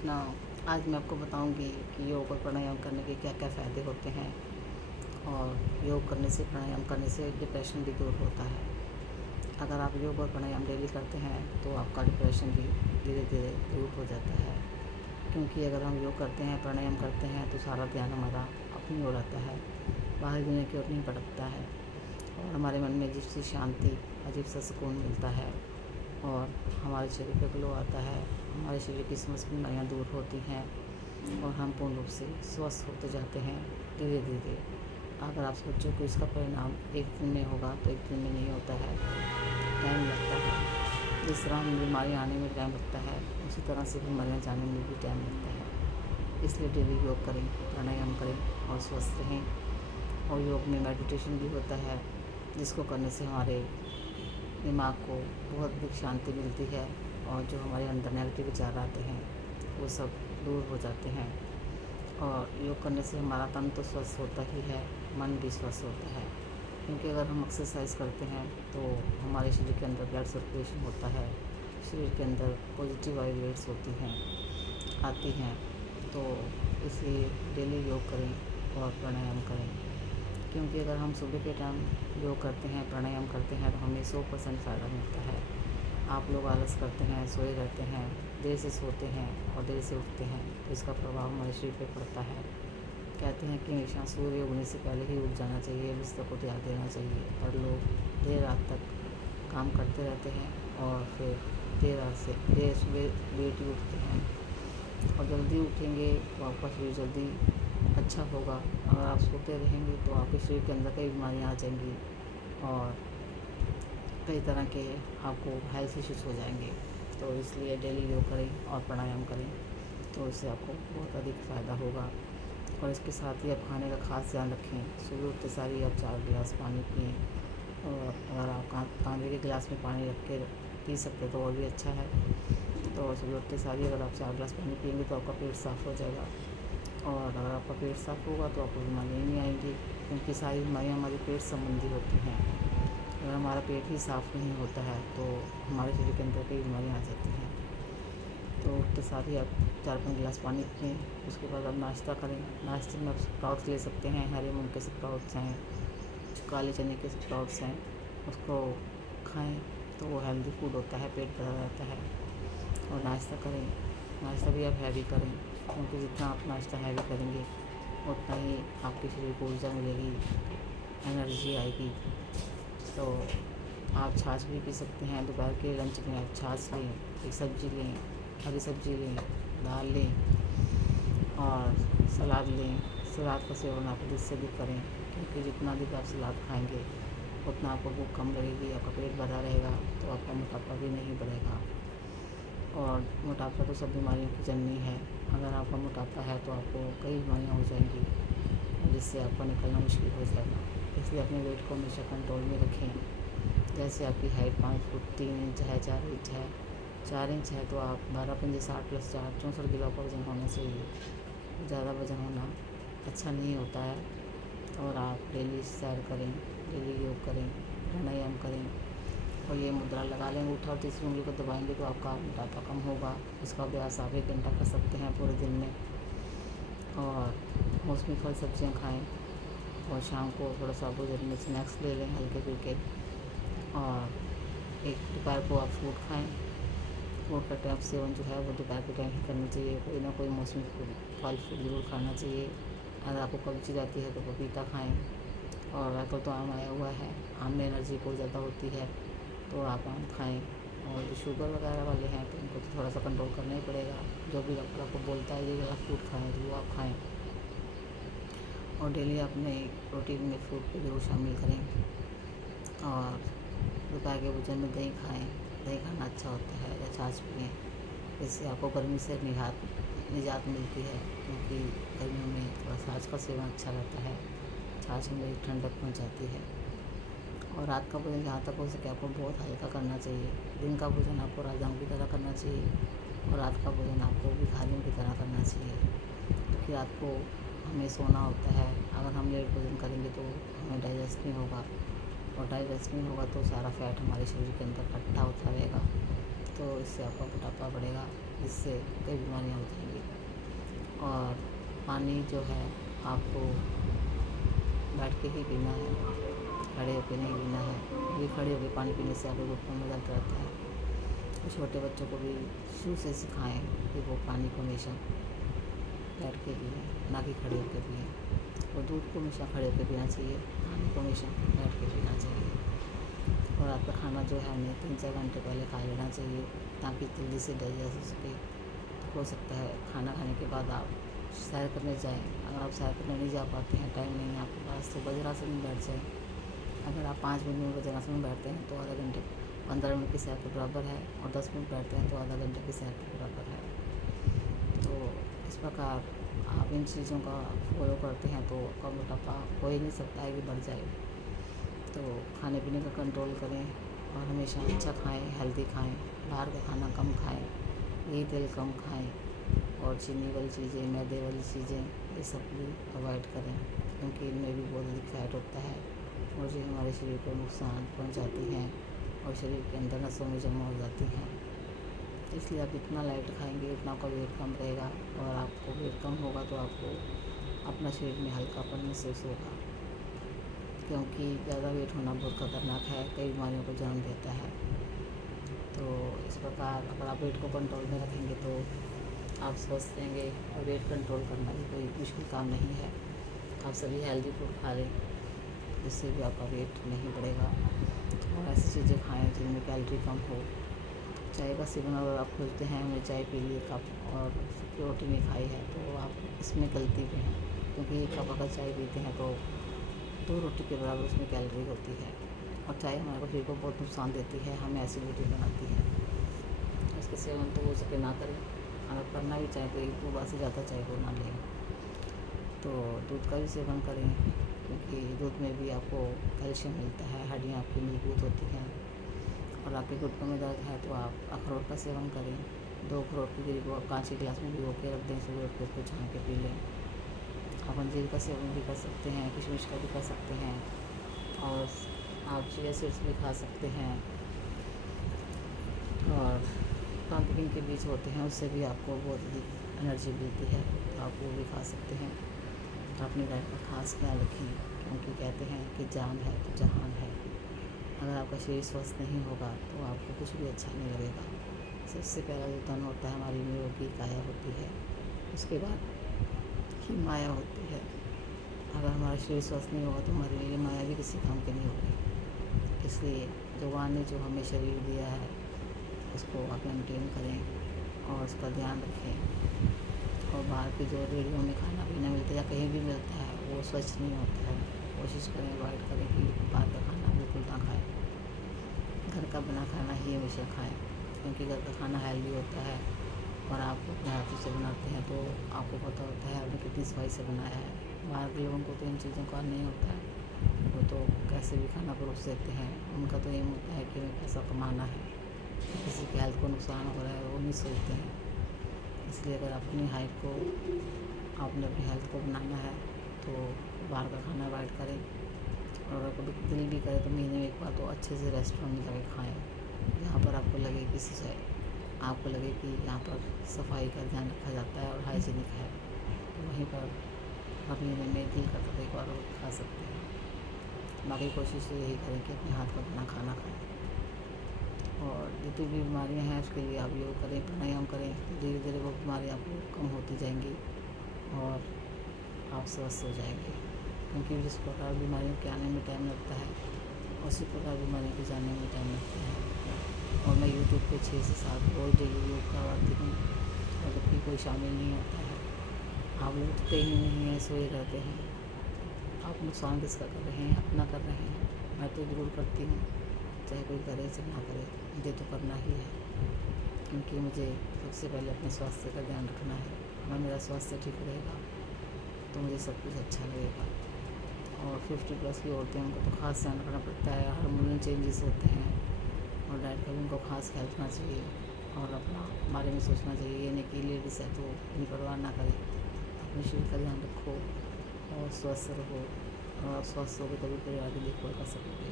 कृष्णा। आज मैं आपको बताऊंगी कि योग और प्राणायाम करने के क्या क्या फ़ायदे होते हैं। और योग करने से, प्राणायाम करने से डिप्रेशन भी दूर होता है। अगर आप योग और प्राणायाम डेली करते हैं तो आपका डिप्रेशन भी धीरे धीरे दूर हो जाता है। क्योंकि अगर हम योग करते हैं, प्राणायाम करते हैं तो सारा ध्यान हमारा अपनी ओर आता है, बाहरी दुनिया की ओर नहीं भटकता है। और हमारे मन में अजीब सी शांति, अजीब सा सुकून मिलता है और हमारे शरीर पे ग्लो आता है। हमारे शरीर की समस्त बीमारियाँ दूर होती हैं और हम पूर्ण रूप से स्वस्थ होते जाते हैं धीरे धीरे। अगर आप सोचो कि इसका परिणाम एक दिन में होगा तो एक दिन में नहीं होता है, टाइम लगता है। जिस तरह हम बीमारियाँ आने में टाइम लगता है, उसी तरह से बीमारियाँ जाने में भी टाइम लगता है। इसलिए डेली योग करें, प्राणायाम करें और स्वस्थ रहें। और योग में मेडिटेशन भी होता है, जिसको करने से हमारे दिमाग को बहुत अधिक शांति मिलती है और जो हमारे अंदर नेगेटिव विचार आते हैं वो सब दूर हो जाते हैं। और योग करने से हमारा तन तो स्वस्थ होता ही है, मन भी स्वस्थ होता है। क्योंकि अगर हम एक्सरसाइज करते हैं तो हमारे शरीर के अंदर ब्लड सर्कुलेशन होता है, शरीर के अंदर पॉजिटिव वाइब्रेट्स होती हैं, आती हैं। तो इसलिए डेली योग करें और प्राणायाम करें। क्योंकि अगर हम सुबह के टाइम योग करते हैं, प्राणायाम करते हैं तो हमें 100% फ़ायदा मिलता है। आप लोग आलस करते हैं, सोए रहते हैं, देर से सोते हैं और देर से उठते हैं, तो इसका प्रभाव हमारे शरीर पे पड़ता है। कहते हैं कि हमेशा सूर्य उगने से पहले ही उठ जाना चाहिए, बिस्तर को त्याग देना चाहिए। पर लोग देर रात तक काम करते रहते हैं और फिर देर सुबह लेट ही उठते हैं। और जल्दी उठेंगे तो आपका शरीर जल्दी अच्छा होगा। अगर आप सोते रहेंगे तो आपके शरीर के अंदर कई बीमारियाँ आ जाएंगी और कई तरह के आपको हेल्थ इश्यूज़ हो जाएंगे। तो इसलिए डेली योग करें और प्राणायाम करें तो इससे आपको बहुत अधिक फ़ायदा होगा। और इसके साथ ही आप खाने का खास ध्यान रखें। सुबह उठते सार ही आप 4 गिलास पानी पिएँ। और अगर आप तांबे के गिलास में पानी रख के पी सकते तो और भी अच्छा है। तो सुबह उठते सार ही अगर आप 4 गिलास पानी पिएंगे तो आपका पेट साफ़ हो जाएगा। और अगर आपका पेट साफ़ होगा तो आपको बीमारियाँ नहीं आएंगी, क्योंकि सारी बीमारियाँ हमारे पेट संबंधी होती हैं। अगर हमारा पेट ही साफ़ नहीं होता है तो हमारे शरीर के अंदर कई बीमारियाँ आ जाती हैं। तो उठते साथ ही आप 4-5 गिलास पानी पिएँ। उसके बाद आप नाश्ता करें। नाश्ते में आप स्प्राउट्स ले सकते हैं, हरे मूंग के स्प्राउट्स हैं, काले चने के स्प्राउट्स हैं, उसको खाएं तो वो हेल्दी फूड होता है, पेट भरा रहता है। और नाश्ता करें, नाश्ता भी आप हैवी करें, क्योंकि जितना आप नाश्ता हैवी करेंगे उतना ही आपके शरीर को ऊर्जा मिलेगी, एनर्जी आएगी। तो आप छाछ भी पी सकते हैं। दोपहर के लंच में आप छाछ लें, एक सब्ज़ी लें, हरी सब्ज़ी लें, दाल लें और सलाद लें। सलाद का सेवन आप अधिक से अधिक करें, क्योंकि जितना अधिक आप सलाद खाएंगे उतना आपको भूख कम लगेगी, आपका पेट भरा रहेगा, तो आपका मोटापा भी नहीं बढ़ेगा। और मोटापा तो सब बीमारियों की जननी है। अगर आपका मोटापा है तो आपको कई बीमारियाँ हो जाएंगी, जिससे आपका निकलना मुश्किल हो जाएगा। इसलिए अपने वेट को हमेशा कंट्रोल में रखें। जैसे आपकी हाइट 5 फुट 3 इंच है, 4 इंच है, 4 इंच है तो आप 12 पंजे 60 + 4 64 किलो का वज़न होना चाहिए। ज़्यादा वज़न होना अच्छा नहीं होता है। और आप डेली सैर करें, डेली योग करें, प्राणायाम करें और ये मुद्रा लगा लें। अंगूठा और तीसरी उंगली को दबाएंगे तो आपका मोटापा कम होगा। इसका अभ्यास आप 1 घंटा कर सकते हैं पूरे दिन में। और मौसमी फल सब्जियां खाएं और शाम को थोड़ा सा भोजन में स्नैक्स ले लें हल्के फुल्के। और एक दोपहर को आप फ्रूट खाएं। फ्रूट का टाइम सेवन जो है वो दोपहर के टाइम ही करना चाहिए। कोई ना कोई मौसमी फल फ्रूट ज़रूर खाना चाहिए। अगर आपको कब्जी जाती है तो पपीता खाएं। और आजकल तो आम आया हुआ है, आम में एनर्जी बहुत ज़्यादा होती है, तो आप आम खाएं। और जो शुगर वगैरह वाले हैं तो उनको तो थोड़ा सा कंट्रोल करना ही पड़ेगा। जो भी डॉक्टर आपको बोलता है ये वाला फ्रूट खाएं तो वो आप खाएं। और डेली अपने प्रोटीन में फ्रूट को जरूर शामिल करें। और दोपहर के भोजन में दही खाएं। दही खाना अच्छा होता है, या छाछ पिएँ। इससे आपको गर्मी से निजात मिलती है, क्योंकि गर्मियों में थोड़ा छाछ का सेवन अच्छा रहता है। छाछ में ठंडक पहुँचाती है। और रात का भोजन जहाँ तक हो सके आपको बहुत हल्का करना चाहिए। दिन का भोजन आपको राजाओं की तरह करना चाहिए और रात का भोजन आपको भिखारियों की तरह करना चाहिए, क्योंकि रात को हमें सोना होता है। अगर हम लेट भोजन करेंगे तो हमें डाइजेस्ट नहीं होगा, और डाइजेस्ट नहीं होगा तो सारा फैट हमारे शरीर के अंदर इकट्ठा होता रहेगा, तो इससे आपका मोटापा बढ़ेगा जिससे कई बीमारियाँ हो जाएंगी। और पानी जो है आपको बैठ के ही पीना है, खड़े होकर नहीं पीना है, क्योंकि खड़े होकर पानी पीने से आपके घुटनों में दर्द रहता है। तो छोटे बच्चों को भी शुरू से सिखाएं कि वो पानी को हमेशा बैठ के पिएँ, ना कि खड़े होकर पिएँ। और दूध को हमेशा खड़े होकर पीना चाहिए, पानी को हमेशा बैठ के पीना चाहिए। और आपका खाना जो है हमें 3-4 घंटे पहले खा लेना चाहिए, ताकि जल्दी से डाइजेस्ट हो सके। हो सकता है खाना खाने के बाद आप सैर करने जाएं। अगर आप सैर करने नहीं जा पाते हैं, टाइम नहीं है आपके पास, तो वज्रासन में बैठ जाएं। अगर आप 5 मिनट में वज्रासन में बैठते हैं तो आधा घंटे 15 मिनट की सैर के बराबर है, और 10 मिनट बैठते हैं तो आधा घंटे की सैर के बराबर है। तो इस प्रकार आप इन चीज़ों का फॉलो करते हैं तो आपका मोटापा हो ही नहीं सकता है कि बढ़ जाए। तो खाने पीने का कंट्रोल करें और हमेशा अच्छा खाएं, हेल्दी खाएं, बाहर का खाना कम खाएं, घी तेल कम खाएं, और चीनी वाली चीज़ें, मैदे वाली चीज़ें, ये सब भी अवॉइड करें, क्योंकि इनमें भी बहुत अधिक फैट होता है और जो हमारे शरीर को नुकसान पहुंचाती हैं और शरीर के अंदर नसों में जमा हो जाती हैं। इसलिए आप जितना लाइट खाएंगे उतना आपका वेट कम रहेगा, और आपको वेट कम होगा तो आपको अपना शरीर में हल्कापन महसूस होगा, क्योंकि ज़्यादा वेट होना बहुत खतरनाक है, कई बीमारियों को जन्म देता है। तो इस प्रकार अगर आप वेट को कंट्रोल में रखेंगे तो आप स्वस्थ रहेंगे, और वेट कंट्रोल करना भी कोई मुश्किल काम नहीं है। आप सभी हेल्दी फूड खा लें, जिससे भी आपका वेट नहीं बढ़ेगा, और ऐसी चीज़ें खाएं जिनमें कैलोरी कम हो। चाय का सेवन अगर आप खोजते हैं, हमें चाय पी ली कप और रोटी नहीं खाई है, तो आप इसमें गलती पे हैं, क्योंकि एक कप अगर चाय पीते हैं तो 2 रोटी के बराबर उसमें कैलोरी होती है, और चाय हमारे शरीर को बहुत नुकसान देती है, हमें एसिडिटी बनाती है। इसके सेवन तो हो सके ना करें, अगर करना भी चाहे तो 1-2 बार से ज़्यादा चाय को ना लें। तो दूध का भी सेवन करें, क्योंकि दूध में भी आपको कैल्शियम मिलता है, हड्डियाँ आपकी मजबूत होती हैं। और आपके घुटनों में दर्द है तो आप अखरोट का सेवन करें। 2 अखरोट की गिरी को आप कांच के गिलास में भिगो के रख दें, सुबह उठ के उसको छान के पी लें। आप अंजीर का सेवन भी कर सकते हैं, किशमिश का भी कर सकते हैं, और आप चिया सीड्स भी खा सकते हैं, और पंपकिन के बीज होते हैं, उससे भी आपको बहुत अधिक एनर्जी मिलती है, तो आप वो भी खा सकते हैं। तो अपनी डाइट का खास ख्याल रखें, क्योंकि कहते हैं कि जान है तो जहान है। अगर आपका शरीर स्वस्थ नहीं होगा तो आपको कुछ भी अच्छा नहीं लगेगा। सबसे पहला जो धन होता है हमारी निरोगी काया होती है, उसके बाद ही माया होती है। अगर हमारा शरीर स्वस्थ नहीं होगा तो हमारे लिए माया भी किसी काम की नहीं होगी। इसलिए भगवान ने जो हमें शरीर दिया है उसको आप मेंटेन करें और उसका ध्यान रखें। और बाहर की जो रेडियो में खाना पीना मिलता है या कहीं भी मिलता है वो स्वच्छ नहीं होता है। कोशिश करें, अवॉइड करें कि बाहर का खाना बिल्कुल ना खाएं। घर का बना खाना ही हमेशा खाएं, क्योंकि घर का खाना हेल्दी होता है, और आप अपने हाथों से बनाते हैं तो आपको पता होता है आपने कितनी सफाई से बनाया है। बाहर के लोगों को तो इन चीज़ों का नहीं होता है, वो तो कैसे भी खाना परोस देते हैं। उनका तो एम होता है कि हमें पैसा कमाना है, किसी की हेल्थ को नुकसान हो रहा है वो नहीं सोचते हैं। इसलिए अगर अपनी हाइट को, आपने अपनी हेल्थ को बनाना है तो बाहर का खाना अवॉइड करें, और अगर कभी दिल भी करे तो महीने में एक बार तो अच्छे से रेस्टोरेंट में जाके खाएँ, जहाँ पर आपको लगे किसी से आपको लगे कि यहाँ पर सफाई का ध्यान रखा जाता है और हाइजीनिक है, तो वहीं पर आप महीने में दिल करता तो एक बार और खा सकते हैं। बाकी कोशिश तो यही करें कि अपने हाथ का बना खाना खाएं। और जितनी भी बीमारियाँ हैं उसके लिए आप योग करें, प्राणायाम करें, धीरे धीरे वो बीमारियाँ आपको कम होती जाएंगी और आप स्वस्थ हो जाएंगे। क्योंकि जिस प्रकार बीमारियों के आने में टाइम लगता है, उसी प्रकार बीमारियों के जाने में टाइम लगता है। और मैं यूट्यूब पे 6 से 7 रोज़ डेली योग करवाती हूँ, और जबकि कोई शामिल नहीं होता है। आप लोग उठते ही नहीं हैं, सोए रहते हैं। आप नुकसान किसका कर रहे हैं? अपना कर रहे हैं। मैं तो ज़रूर करती हूँ, चाहे कोई करे चाहे ना करे, मुझे तो करना ही है, क्योंकि मुझे सबसे पहले अपने स्वास्थ्य का ध्यान रखना है। अगर मेरा स्वास्थ्य ठीक रहेगा तो मुझे सब कुछ अच्छा लगेगा। और 50+ की औरतें, उनको तो खास ध्यान रखना पड़ता है, हार्मोनल चेंजेस होते हैं, और डाइट का भी उनको खास ख्याल रखना चाहिए, और अपना बारे में सोचना चाहिए। ये नहीं कि लेडीज़ है तो इतनी परवाह ना करें। अपने शरीर का ध्यान रखो और स्वस्थ रहो, और आप स्वस्थ होगे तभी परिवार की देखभाल कर सकोगे।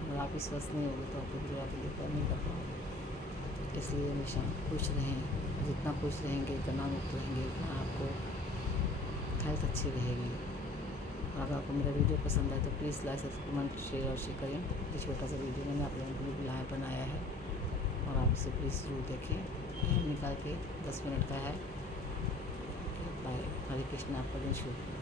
अगर आप ही स्वस्थ नहीं होगे तो आप परिवार की देखभाल नहीं कर पाओगे। इसलिए हमेशा खुश रहें, जितना खुश रहेंगे, तनाव मुक्त रहेंगे, उतना आपको हेल्थ अच्छी रहेगी। और अगर आपको मेरा वीडियो पसंद आए तो please like, subscribe, comment, share और शेयर करें। ये छोटा सा वीडियो मैंने आप लोगों के लिए बनाया है और आप इसे प्लीज़ ज़रूर देखें। टाइम निकाल के 10 मिनट का है। बाय। हरे कृष्ण। आपका दिन शुभ हो।